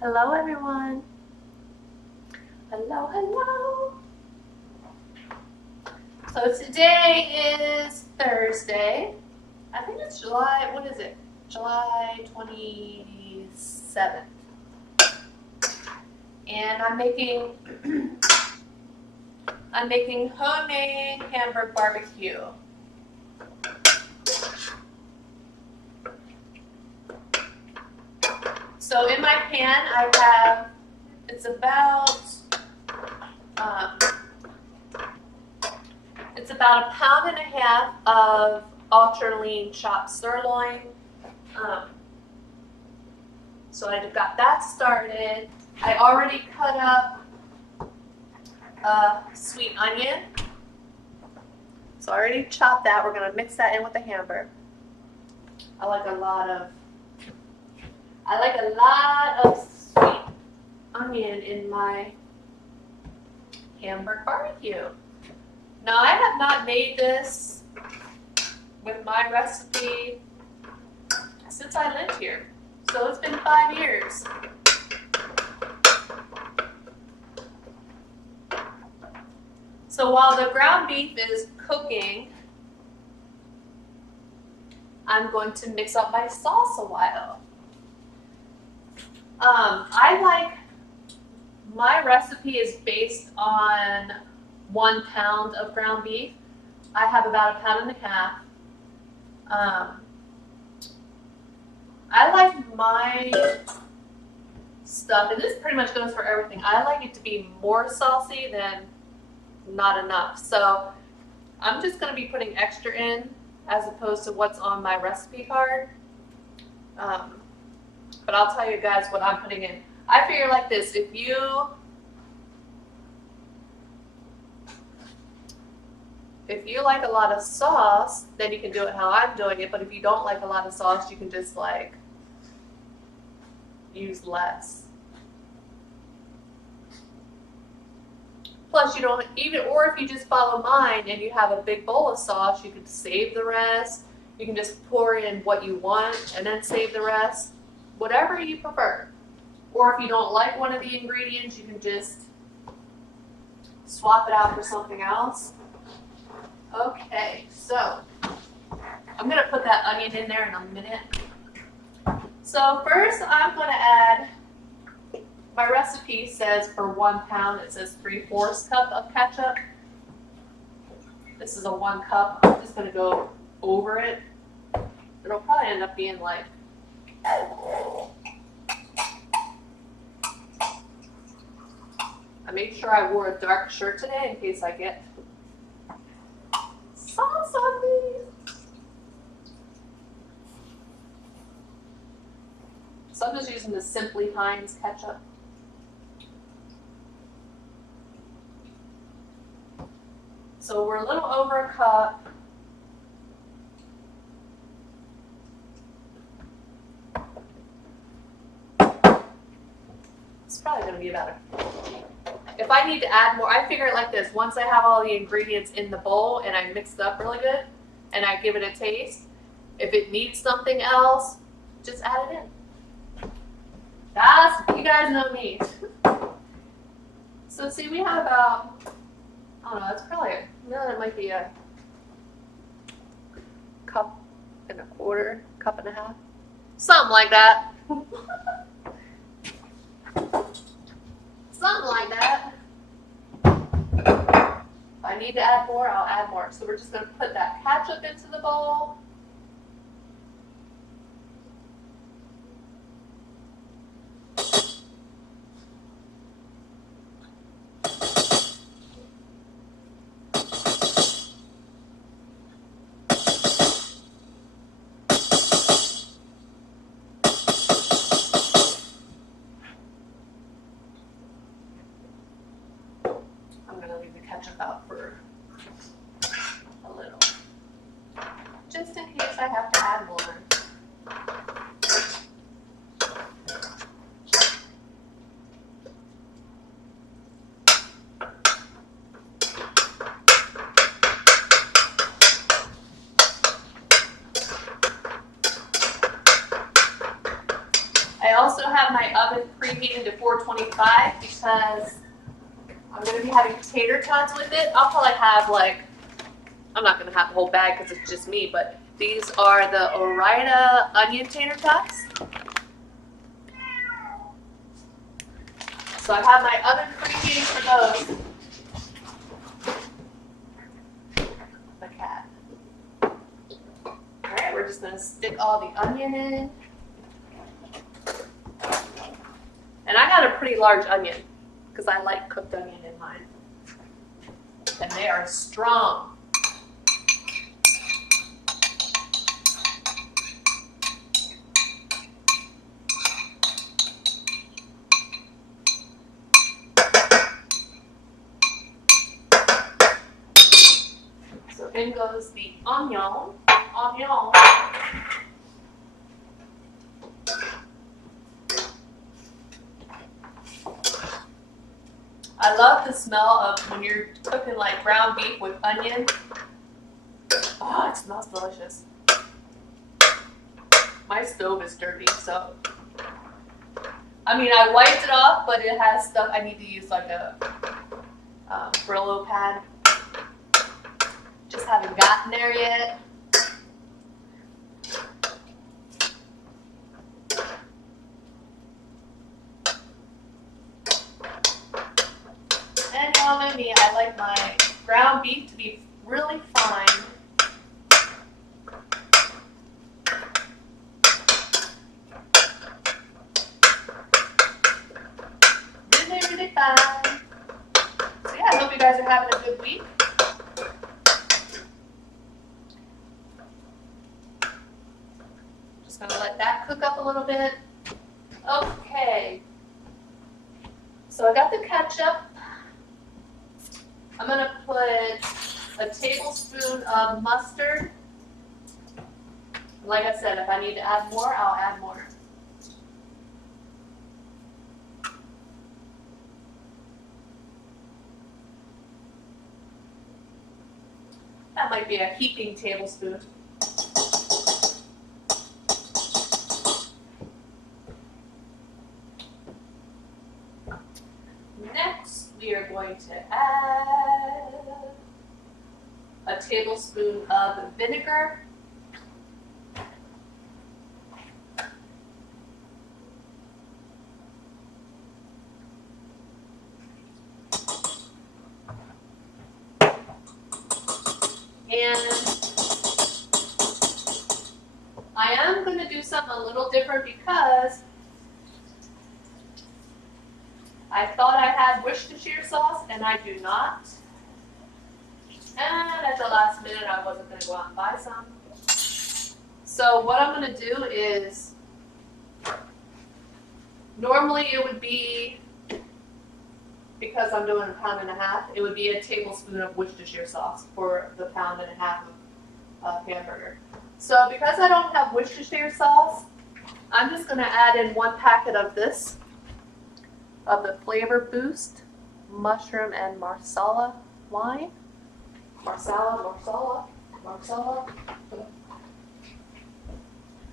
Hello everyone. Hello, hello. So today is Thursday. I think it's July, what is it? July 27th. And I'm making homemade Hamburg BBQ. So in my pan I have, it's about a pound and a half of ultra lean chopped sirloin. So I got that started. I already cut up a sweet onion. So I already chopped that. We're gonna mix that in with the Hamburg. I like a lot of sweet onion in my Hamburg barbecue. Now I have not made this with my recipe since I lived here. So it's been 5 years. So while the ground beef is cooking, I'm going to mix up my sauce a while. My recipe is based on 1 pound of ground beef. I have about a pound and a half. I like my stuff, and this pretty much goes for everything. I like it to be more saucy than not enough. So I'm just going to be putting extra in as opposed to what's on my recipe card. But I'll tell you guys what I'm putting in. I figure like this, if you like a lot of sauce, then you can do it how I'm doing it. But if you don't like a lot of sauce, you can just like use less. Plus you don't even, or if you just follow mine and you have a big bowl of sauce, you can save the rest. You can just pour in what you want and then save the rest. Whatever you prefer. Or if you don't like one of the ingredients, you can just swap it out for something else. Okay, so I'm gonna put that onion in there in a minute. So first I'm gonna add, my recipe says for 1 pound, it says 3/4 cup of ketchup. This is a 1 cup. I'm just gonna go over it. It'll probably end up being like, I made sure I wore a dark shirt today in case I get sauce on me. So I'm just using the Simply Heinz ketchup. So we're a little over a cup. It's probably going to be about if I need to add more, I figure it like this. Once I have all the ingredients in the bowl and I mix it up really good and I give it a taste, if it needs something else, just add it in. You guys know me. So see, we have about, I don't know, it's probably, it might be a cup and a quarter, cup and a half. Something like that. Something like that. If I need to add more, I'll add more. So we're just going to put that ketchup into the bowl. I'm going to leave the ketchup out for a little, just in I also have my oven preheated to 425 because I'm going to be having tater tots with it. I'll probably have like, I'm not going to have the whole bag because it's just me, but these are the Ore-Ida onion tater tots. So I have my oven preheating for those. The cat. Alright, we're just going to stick all the onion in. And I got a pretty large onion because I like cooked onion in mine. And they are strong. So in goes the onion. I love the smell of when you're cooking like ground beef with onion. Oh, it smells delicious. My stove is dirty, so I mean I wiped it off, but it has stuff. I need to use like a Brillo pad. Just haven't gotten there yet. And y'all know me, I like my ground beef to be really fine. Really, really fine. So yeah, I hope you guys are having a good week. Just gonna let that cook up a little bit. Okay. So I got the ketchup. I'm going to put a tablespoon of mustard. Like I said, if I need to add more, I'll add more. That might be a heaping tablespoon. Next, we are going to add a tablespoon of vinegar. And I am going to do something a little different because I thought I had Worcestershire sauce, and I do not. And at the last minute, I wasn't going to go out and buy some. So what I'm going to do is, normally it would be, because I'm doing 1.5 pounds, it would be a tablespoon of Worcestershire sauce for the 1.5 pounds of hamburger. So because I don't have Worcestershire sauce, I'm just going to add in 1 packet of this, of the Flavor Boost mushroom and marsala wine. Marsala.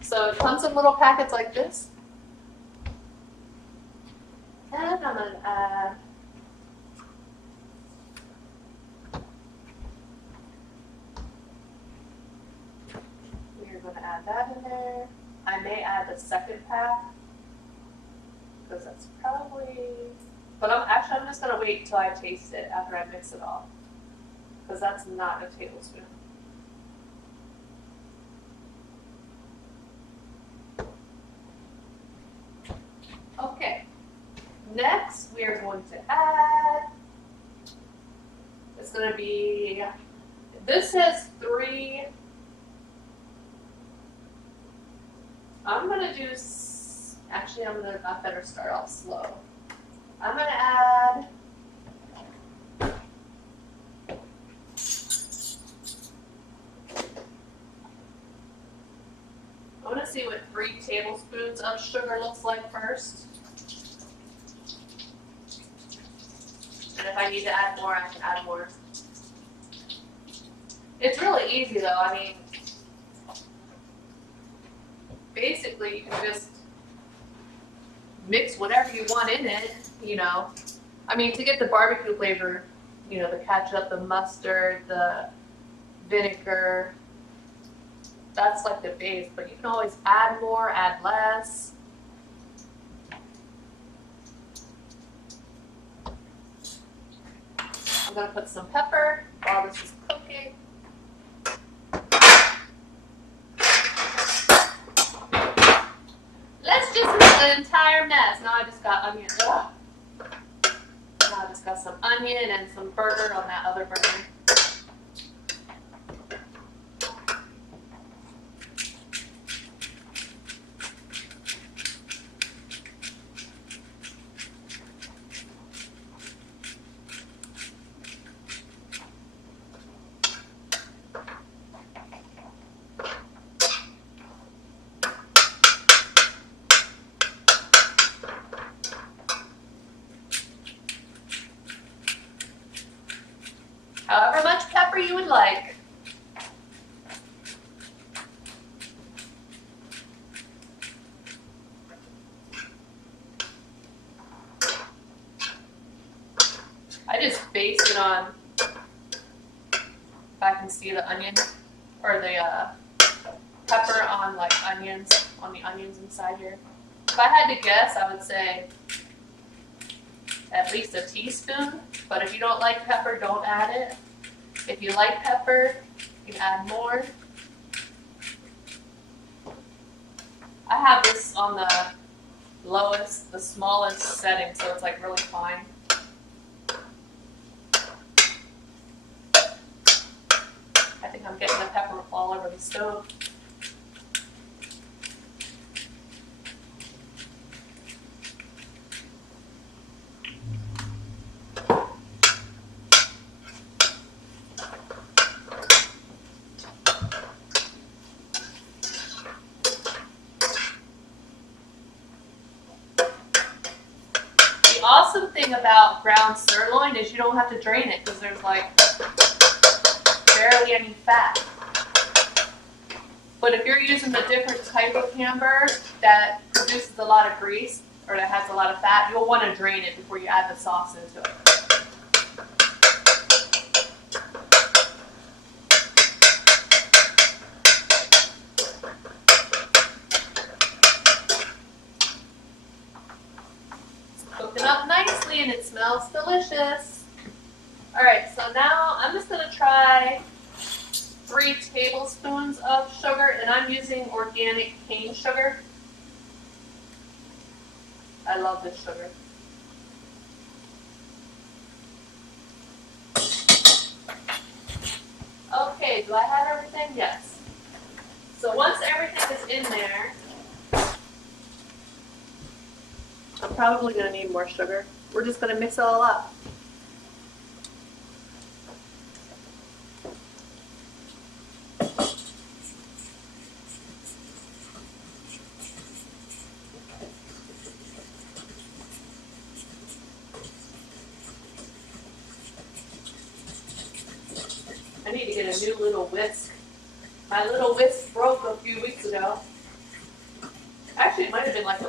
So it comes in little packets like this. And I'm going to add that in there. I may add the second pack because that's probably, but I'm just going to wait until I taste it after I mix it all because that's not a tablespoon. Okay, next we are going to add, it's going to be, this has 3, I'm going to do, actually I better start off slow. I'm going to add I want to see what 3 tablespoons of sugar looks like first. And if I need to add more, I can add more. It's really easy though. I mean, basically you can just mix whatever you want in it, you know. I mean, to get the barbecue flavor, you know, the ketchup, the mustard, the vinegar, that's like the base, but you can always add more, add less. I'm gonna put some pepper while this is cooking. Let's just make an entire mess. Now I just got onion. Ugh. Now I just got some onion and some burger on that other burner. However much pepper you would like. I just baste it on, if I can see the onion, or the pepper on like onions, on the onions inside here. If I had to guess, I would say at least a teaspoon, but if you don't like pepper, don't add it. If you like pepper, you can add more. I have this on the lowest, the smallest setting, so it's like really fine. I think I'm getting the pepper all over the stove. The awesome thing about ground sirloin is you don't have to drain it because there's like barely any fat. But if you're using a different type of hamburger that produces a lot of grease or that has a lot of fat, you'll want to drain it before you add the sauce into it. Cooking up nicely and it smells delicious. Alright, so now I'm just going to try 3 tablespoons of sugar, and I'm using organic cane sugar. I love this sugar. Okay, do I have everything? Yes. So once everything is in there, I'm probably going to need more sugar. We're just going to mix it all up. I need to get a new little whisk. My little whisk broke a few weeks ago. Actually, it might have been like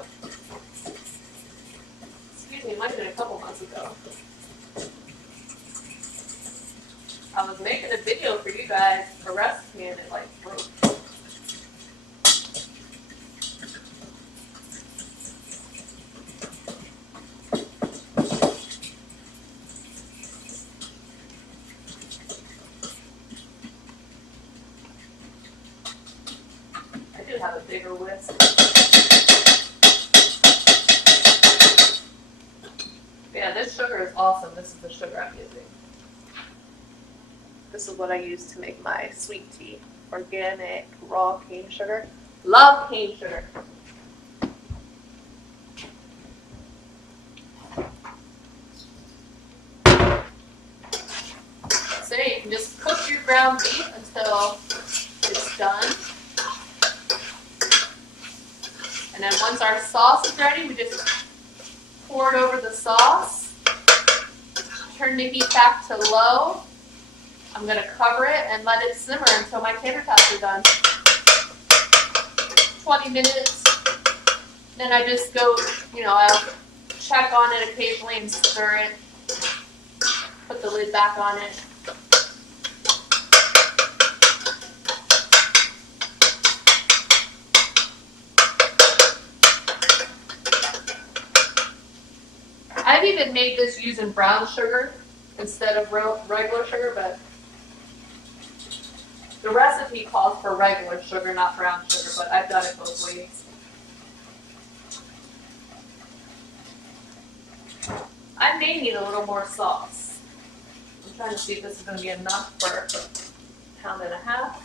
it might have been a couple months ago. I was making a video for you guys, a recipe, and it like broke. I do have a bigger whisk. Yeah, this sugar is awesome. This is the sugar I'm using. This is what I use to make my sweet tea. Organic, raw cane sugar. Love cane sugar. So you can just cook your ground beef until it's done. And then once our sauce is ready, we just pour it over the sauce. Turn the heat back to low. I'm going to cover it and let it simmer until my tater tots are done. 20 minutes. Then I just go, you know, I'll check on it occasionally and stir it. Put the lid back on it. I've even made this using brown sugar instead of regular sugar, but the recipe calls for regular sugar, not brown sugar, but I've done it both ways. I may need a little more sauce. I'm trying to see if this is going to be enough for a pound and a half.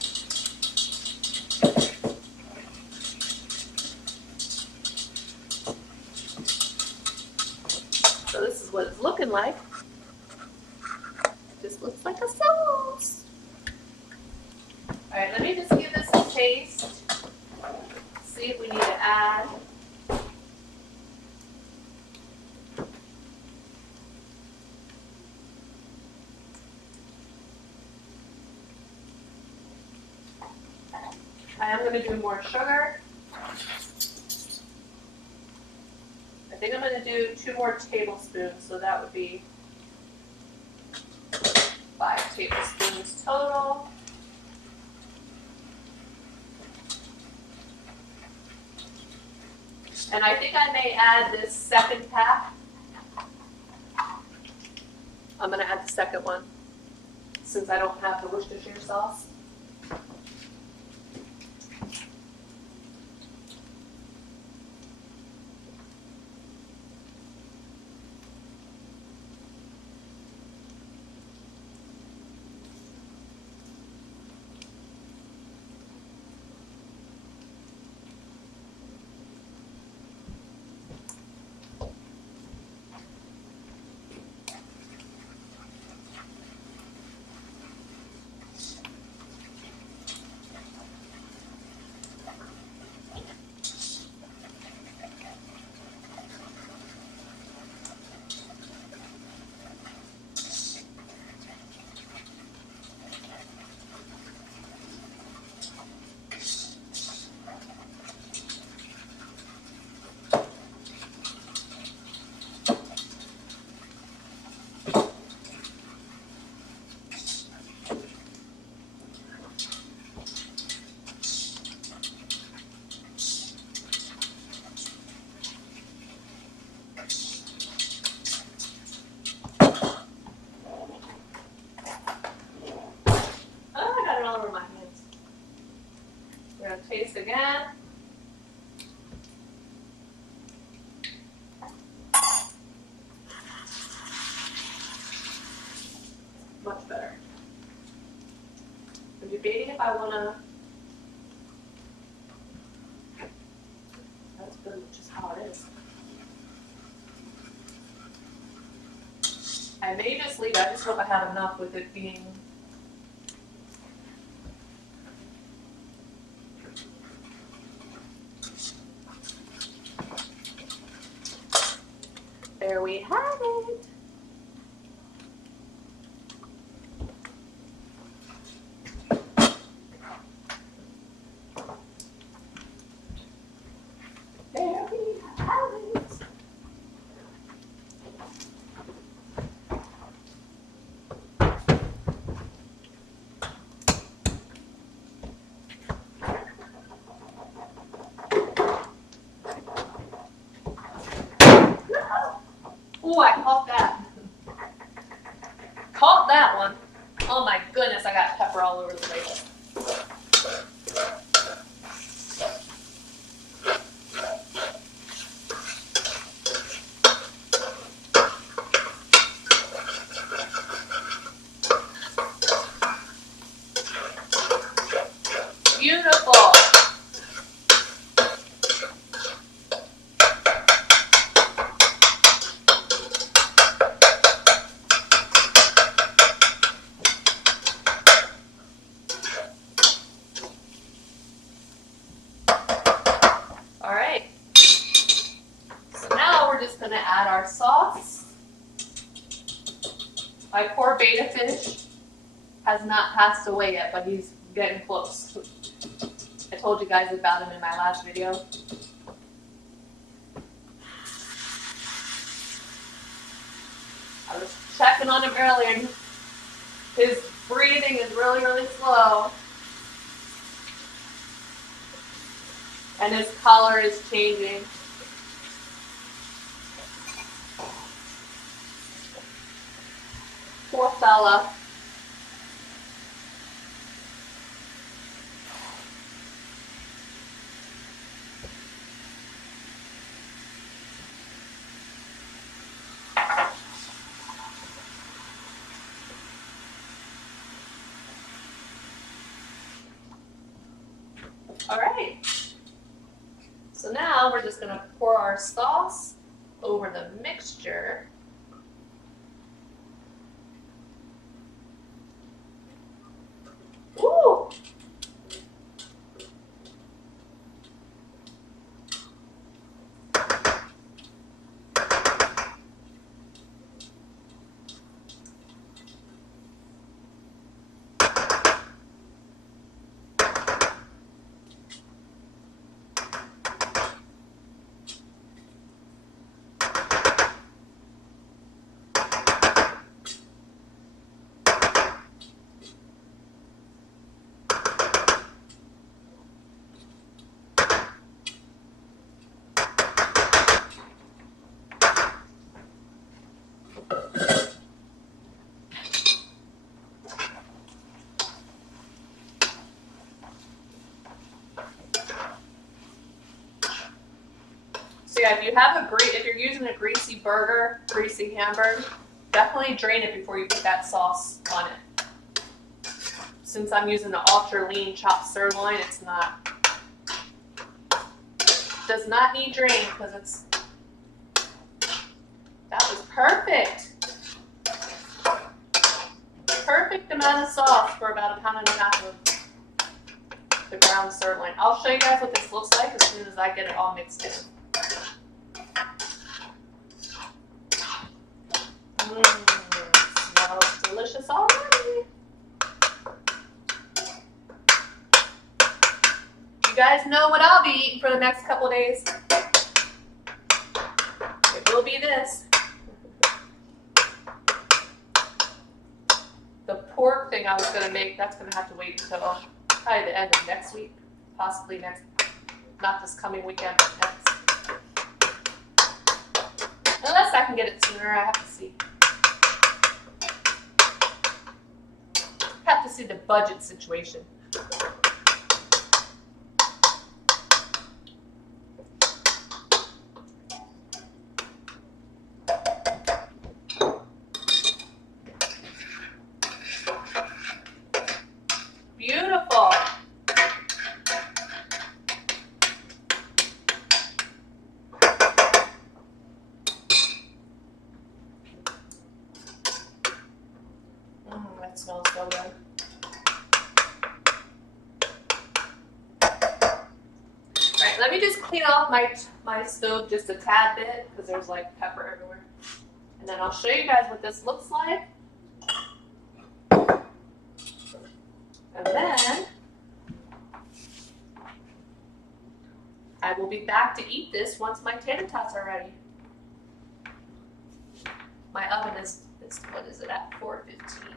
So this is what it's looking like. It just looks like a sauce. All right, let me just give this a taste. See if we need to add. I am going to do more sugar. I think I'm going to do 2 more tablespoons, so that would be 5 tablespoons total. And I think I may add this second pack. I'm going to add the second one since I don't have the Worcestershire sauce. Taste again. Much better. I'm debating if I want to. That's good, just how it is. I may just leave it. I just hope I have enough with it being. There we have it. There we have it. Oh, I caught that. Caught that one. Oh my goodness, I got pepper all over the place. Beautiful. All right. So now we're just going to add our sauce. My poor betta fish has not passed away yet, but he's getting close. I told you guys about him in my last video. checking on him earlier, and his breathing is really, really slow. And his color is changing. Poor fella. All right. So now we're just going to pour our sauce over the mixture. Woo! So yeah, if you're using a greasy burger, greasy hamburger, definitely drain it before you put that sauce on it. Since I'm using an ultra lean chopped sirloin, does not need drain because that was perfect. Perfect amount of sauce for about 1.5 pounds of the ground sirloin. I'll show you guys what this looks like as soon as I get it all mixed in. Smells delicious already. You guys know what I'll be eating for the next couple of days. It will be this. The pork thing I was going to make, that's going to have to wait until probably the end of next week. Possibly not this coming weekend, but next. Unless I can get it sooner, I have to see. Have to see the budget situation. Beautiful. That smells so good. Alright, let me just clean off my stove just a tad bit because there's like pepper everywhere. And then I'll show you guys what this looks like. And then I will be back to eat this once my tater tots are ready. My oven is what is it at 415.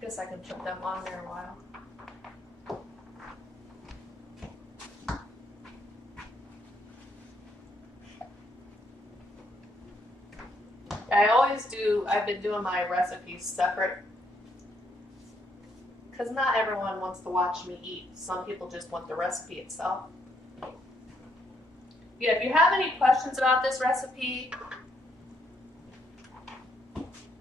Guess I can put them on there a while. I've been doing my recipes separate because not everyone wants to watch me eat. Some people just want the recipe itself. Yeah, if you have any questions about this recipe,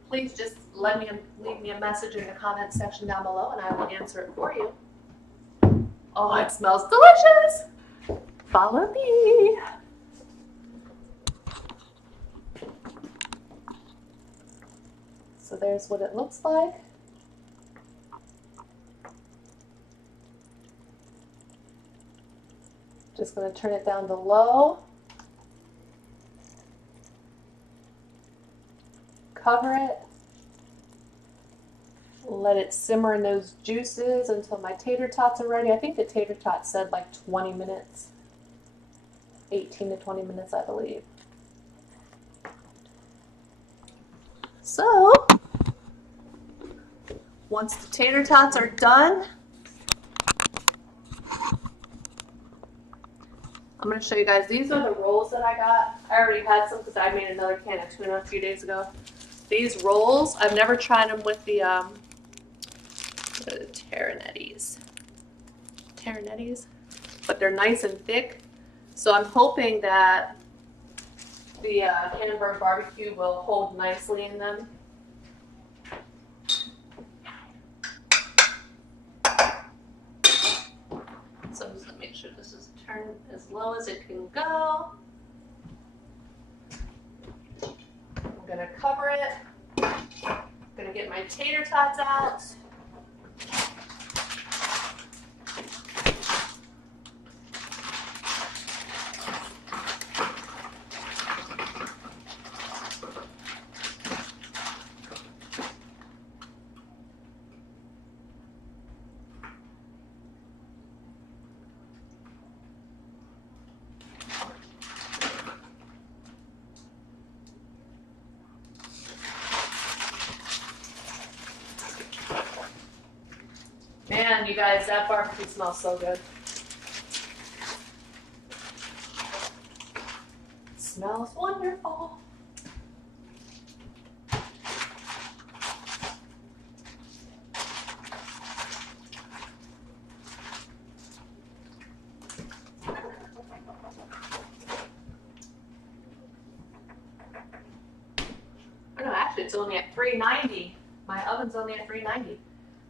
please just leave me a message in the comment section down below and I will answer it for you. Oh, it smells delicious. Follow me. So there's what it looks like. Just going to turn it down to low. Cover it. Let it simmer in those juices until my tater tots are ready. I think the tater tots said like 20 minutes. 18 to 20 minutes, I believe. So, once the tater tots are done, I'm going to show you guys. These are the rolls that I got. I already had some because I made another can of tuna a few days ago. These rolls, I've never tried them with the Terranettis, but they're nice and thick. So I'm hoping that the Hamburg BBQ will hold nicely in them. So I'm just gonna make sure this is turned as low as it can go. I'm gonna cover it. I'm gonna get my tater tots out. Man, you guys, that barbecue smells so good. It smells wonderful. Oh no, actually it's only at 390. My oven's only at 390.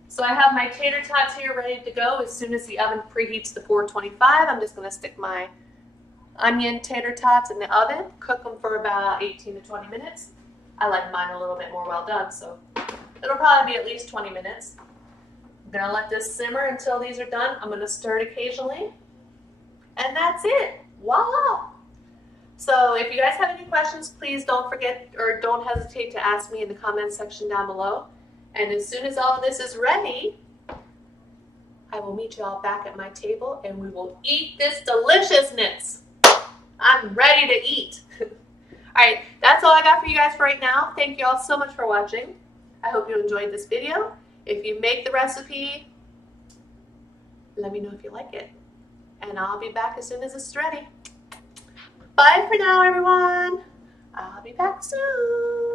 So I have my tater tots here ready to go. As soon as the oven preheats to 425, I'm just going to stick my onion tater tots in the oven, cook them for about 18 to 20 minutes. I like mine a little bit more well done, so it'll probably be at least 20 minutes. I'm going to let this simmer until these are done. I'm going to stir it occasionally, and that's it. Voila! So if you guys have any questions, please don't forget or don't hesitate to ask me in the comments section down below. And as soon as all of this is ready, I will meet you all back at my table and we will eat this deliciousness. I'm ready to eat. All right, that's all I got for you guys for right now. Thank you all so much for watching. I hope you enjoyed this video. If you make the recipe, let me know if you like it. And I'll be back as soon as it's ready. Bye for now, everyone. I'll be back soon.